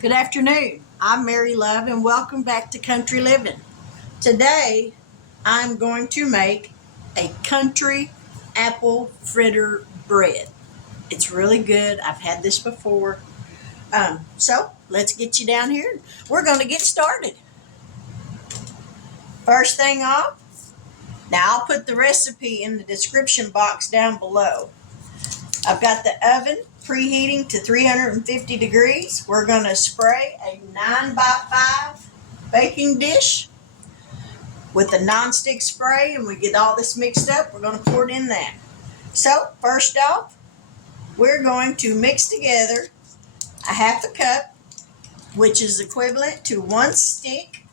Good afternoon. I'm Mary Love and welcome back to Country Living. Today I'm going to make a country apple fritter bread. It's really good. I've had this before. So let's get you down here. We're going to get started. First thing off, now I'll put the recipe in the description box down below. I've got the oven preheating to 350 degrees. We're going to spray a 9x5 baking dish with a nonstick spray, and we get all this mixed up. We're going to pour it in that. So first off, we're going to mix together a half a cup, which is equivalent to 1 stick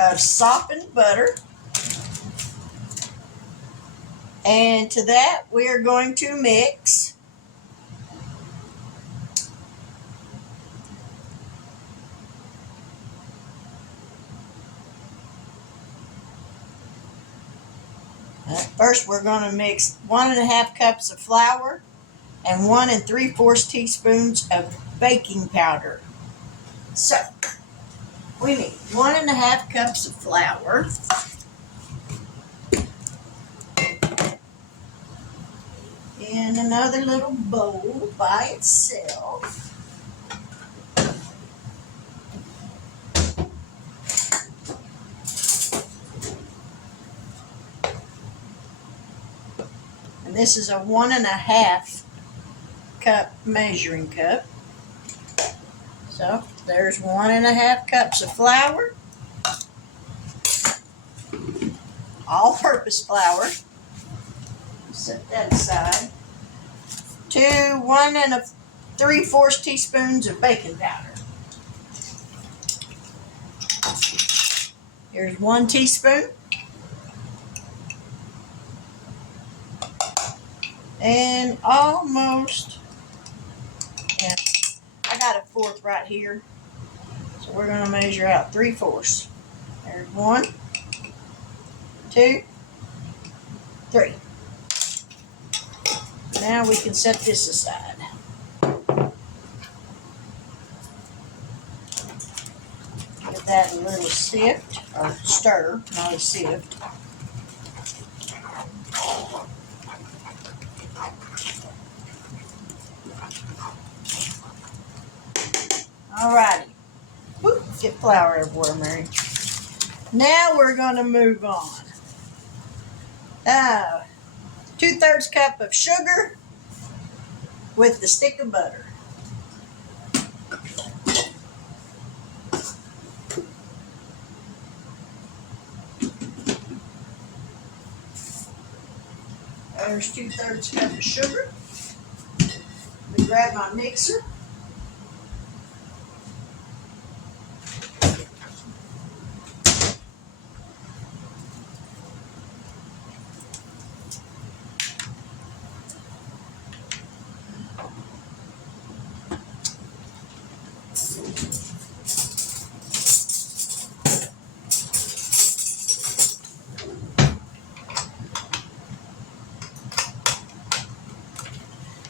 of softened butter. And to that, we're going to mix first, we're going to mix 1.5 cups of flour and 1 3/4 teaspoons of baking powder. So, we need 1.5 cups of flour, in another little bowl by itself. And this is a 1.5 cup measuring cup. So there's 1.5 cups of flour, all-purpose flour. Set that aside. To 1 3/4 teaspoons of baking powder. Here's 1 teaspoon. And almost, yeah, I got a fork right here. So we're going to measure out 3/4. There's 1, 2, 3. Now we can set this aside. Give that a little sift, or stir, not a sift. Alrighty. Whoop, get flour everywhere, Mary. Now we're going to move on. 2/3 cup of sugar with the stick of butter. There's 2/3 cup of sugar. Let me grab my mixer.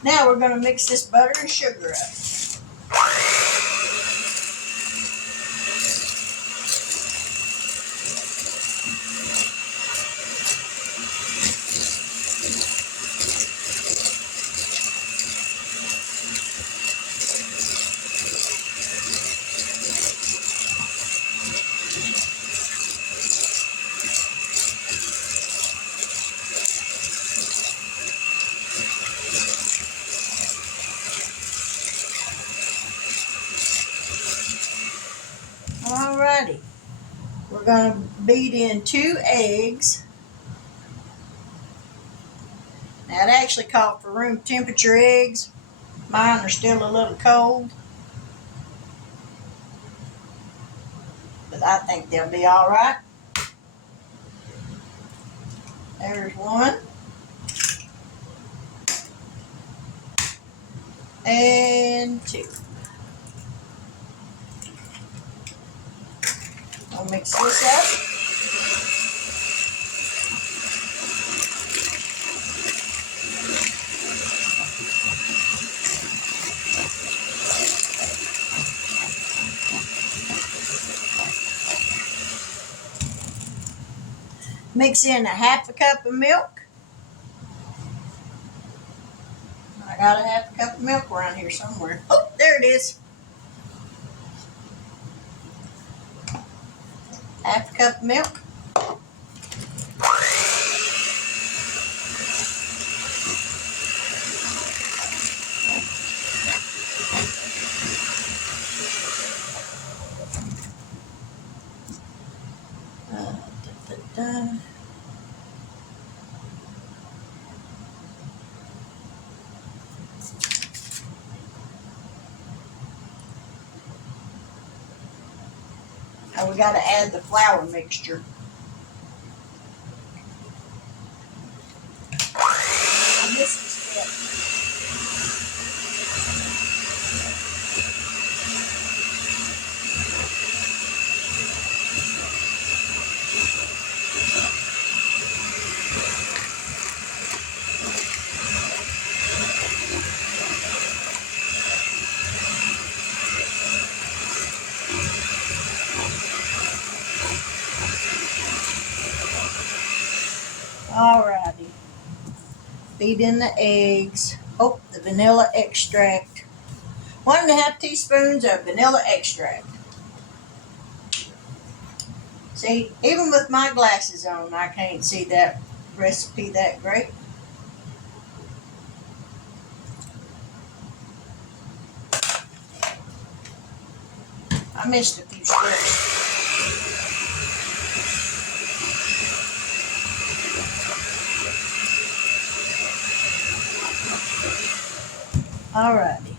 Now we're going to mix this butter and sugar up. Alrighty, we're going to beat in 2 eggs. Now it actually called for room temperature eggs. Mine are still a little cold, but I think they'll be alright. There's 1. And 2. I'll mix this up. Mix in a half a cup of milk. I got a half a cup of milk around here somewhere. Oh, there it is. Half a cup of milk. Now we got to add the flour mixture. I missed a step. Alrighty. Beat in the eggs. Oh, the vanilla extract. 1.5 teaspoons of vanilla extract. See, even with my glasses on, I can't see that recipe that great. I missed a few steps. Alrighty.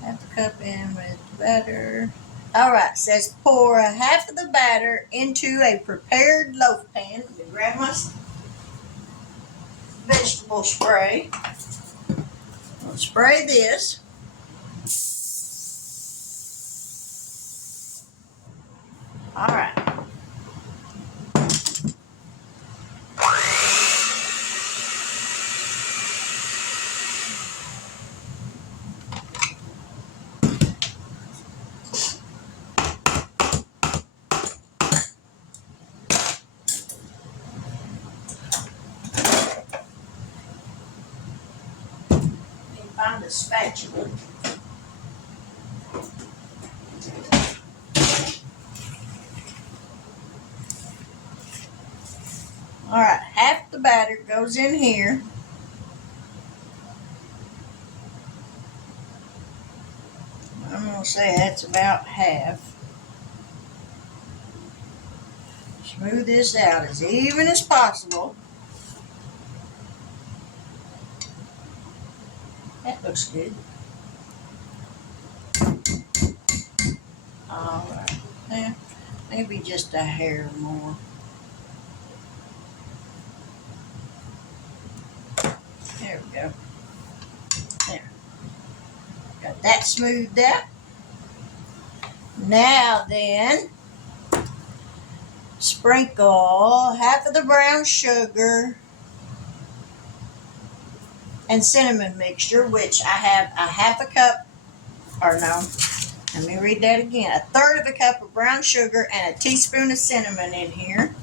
Half a cup in with batter. Alright, says pour half of the batter into a prepared loaf pan. Let me grab my vegetable spray. I'll spray this. Alright. Find a spatula. Alright, half the batter goes in here. I'm going to say that's about half. Smooth this out as even as possible. That looks good. Alright, yeah, maybe just a hair more. There we go. There. Got that smoothed out. Now then, sprinkle half of the brown sugar and cinnamon mixture, which I have a half a cup, or no, let me read that again. 1/3 of a cup of brown sugar and a teaspoon of cinnamon in here.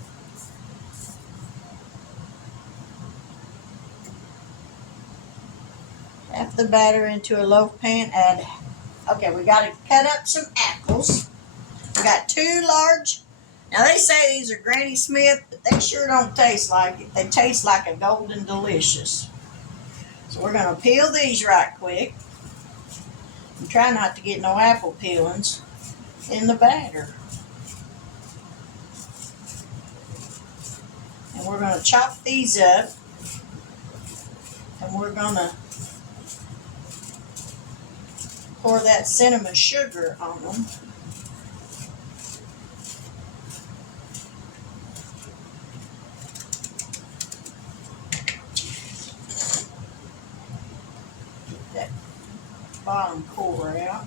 Half the batter into a loaf pan. And okay, we got to cut up some apples. We got 2 large. Now they say these are Granny Smith, but they sure don't taste like it. They taste like a Golden Delicious. So we're going to peel these right quick. And try not to get no apple peelings in the batter. And we're going to chop these up. And we're going to pour that cinnamon sugar on them. Get that bottom core out.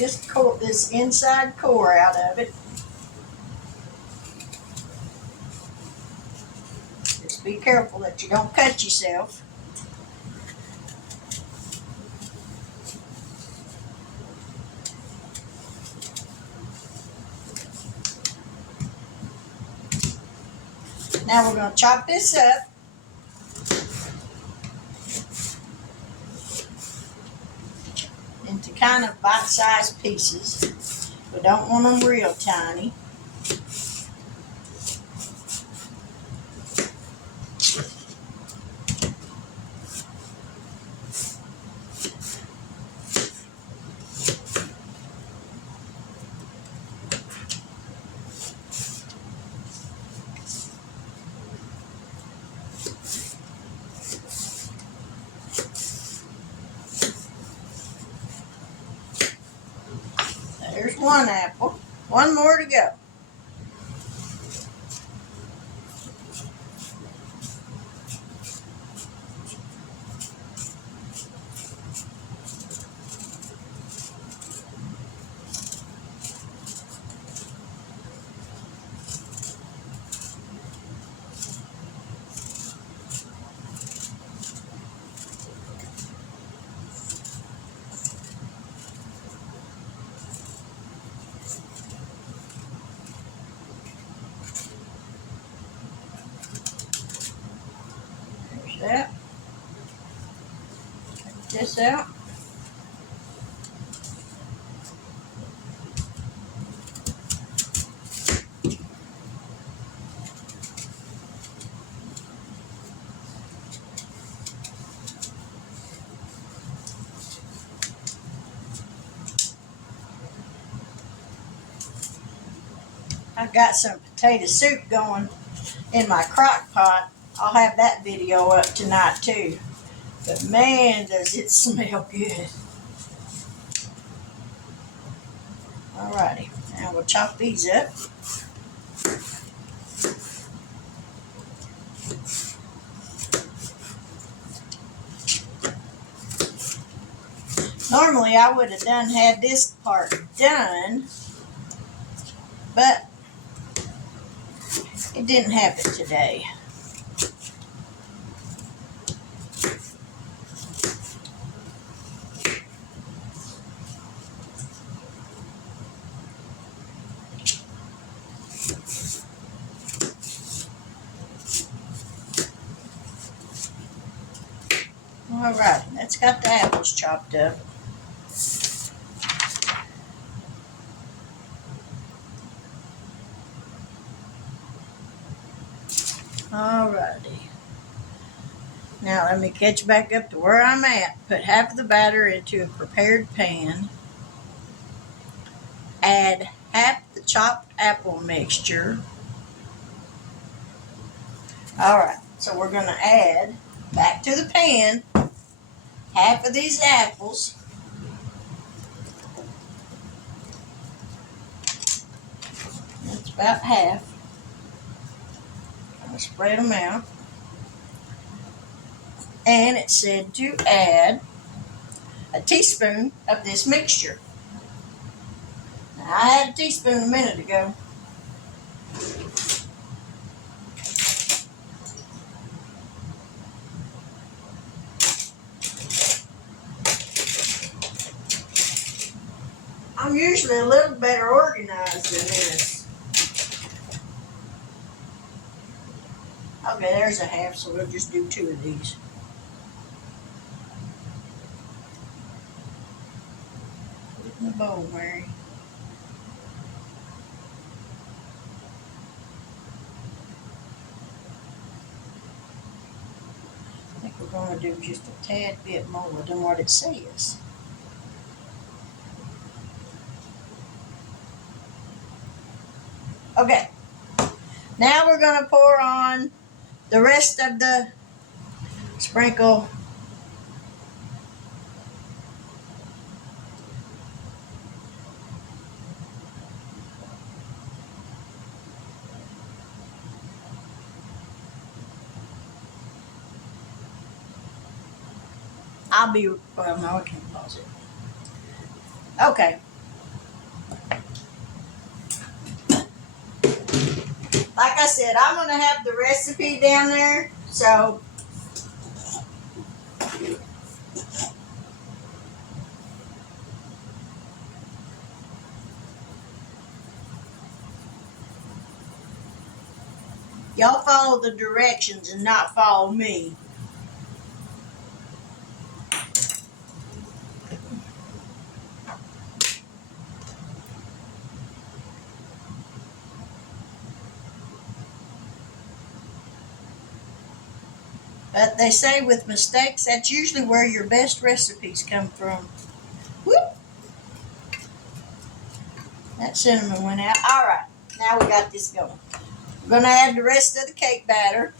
this inside core out of it. Just be careful that you don't cut yourself. Now we're going to chop this up. Into kind of bite-sized pieces. We don't want them real tiny. There's one apple. One more to go. That. Take this out. I've got some potato soup going in my crock pot. I'll have that video up tonight too. But man, does it smell good. Alrighty, now we'll chop these up. Normally I would have had this part done, but it didn't happen today. Alright, that's got the apples chopped up. Alrighty. Now let me catch back up to where I'm at. Put half of the batter into a prepared pan. Add half the chopped apple mixture. Alright, so we're going to add back to the pan half of these apples. That's about half. Kind of spread them out. And it said to add a teaspoon of this mixture. Now, I had a teaspoon a minute ago. I'm usually a little better organized than this. Okay, there's a half, so we'll just do 2 of these. Put it in the bowl, Mary. I think we're going to do just a tad bit more than what it says. Okay, now we're going to pour on the rest of the sprinkle. Well, no, I can't pause it. Okay, said, I'm going to have the recipe down there. So y'all follow the directions and not follow me. But they say with mistakes, that's usually where your best recipes come from. Whoop! That cinnamon went out. All right, now we got this going. We're going to add the rest of the cake batter.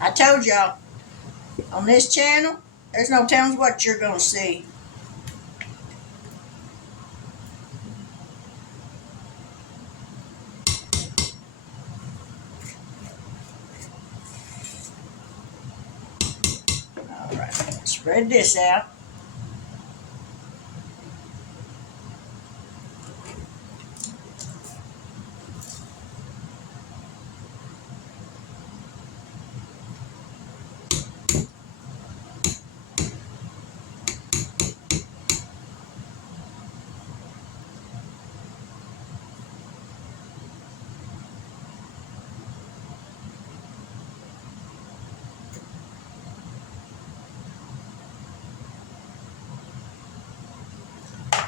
I told y'all, on this channel, there's no telling what you're going to see. All right, spread this out.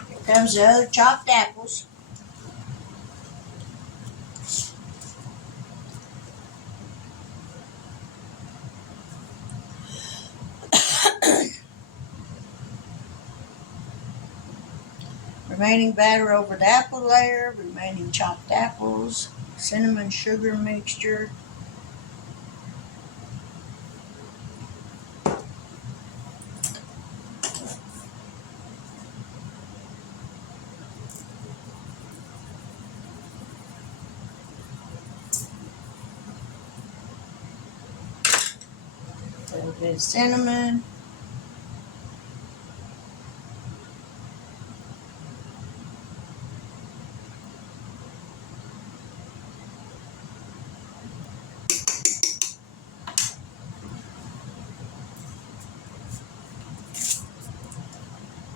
Here comes the other chopped apples. Remaining batter over the apple layer, remaining chopped apples, cinnamon sugar mixture. A little bit of cinnamon.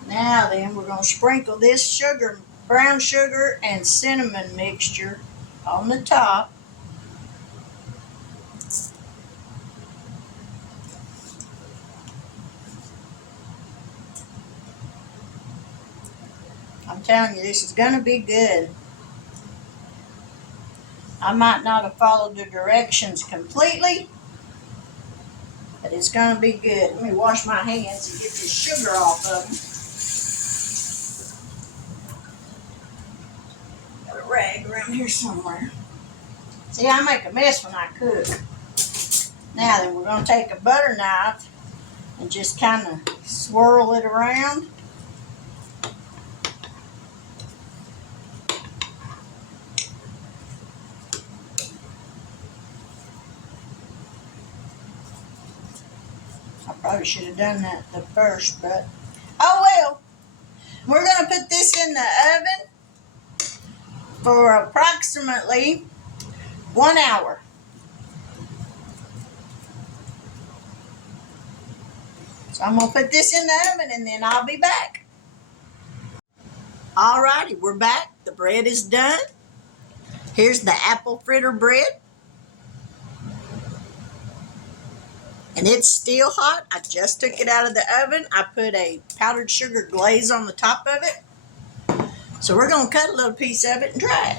Now then, we're going to sprinkle this sugar, brown sugar and cinnamon mixture on the top. I'm telling you, this is going to be good. I might not have followed the directions completely, but it's going to be good. Let me wash my hands and get this sugar off of them. Got a rag around here somewhere. See, I make a mess when I cook. Now then, we're going to take a butter knife and just kind of swirl it around. I probably should have done that the first, but oh well. We're going to put this in the oven for approximately 1 hour. So I'm going to put this in the oven and then I'll be back. Alrighty, we're back. The bread is done. Here's the apple fritter bread. And it's still hot. I just took it out of the oven. I put a powdered sugar glaze on the top of it. So we're going to cut a little piece of it and try it.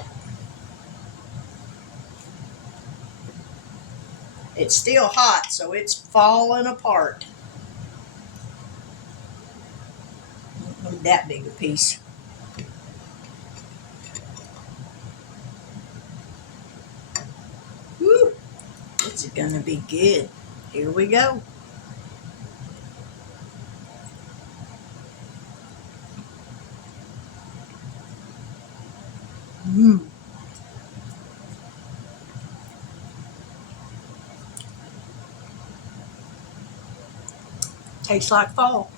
It's still hot, so it's falling apart. Not that big a piece. Woo! This is going to be good. Here we go. Mmm. Tastes like fall.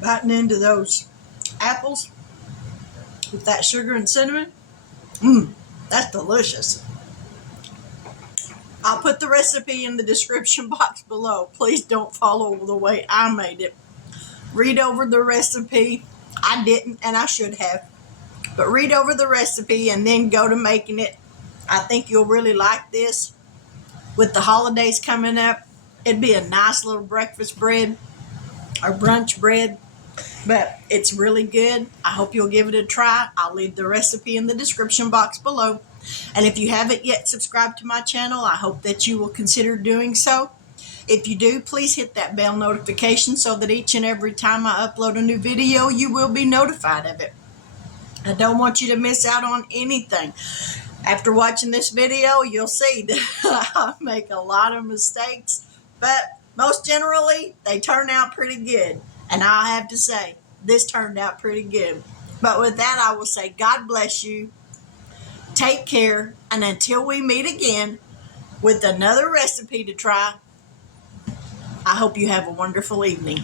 Biting into those apples with that sugar and cinnamon. That's delicious. I'll put the recipe in the description box below. Please don't follow the way I made it. Read over the recipe. I didn't, and I should have. But read over the recipe and then go to making it. I think you'll really like this. With the holidays coming up, it'd be a nice little breakfast bread or brunch bread. But it's really good. I hope you'll give it a try. I'll leave the recipe in the description box below. And if you haven't yet subscribed to my channel, I hope that you will consider doing so. If you do, please hit that bell notification so that each and every time I upload a new video, you will be notified of it. I don't want you to miss out on anything. After watching this video, you'll see that I make a lot of mistakes, but most generally, they turn out pretty good. And I have to say, this turned out pretty good. But with that, I will say God bless you. Take care. And until we meet again with another recipe to try, I hope you have a wonderful evening.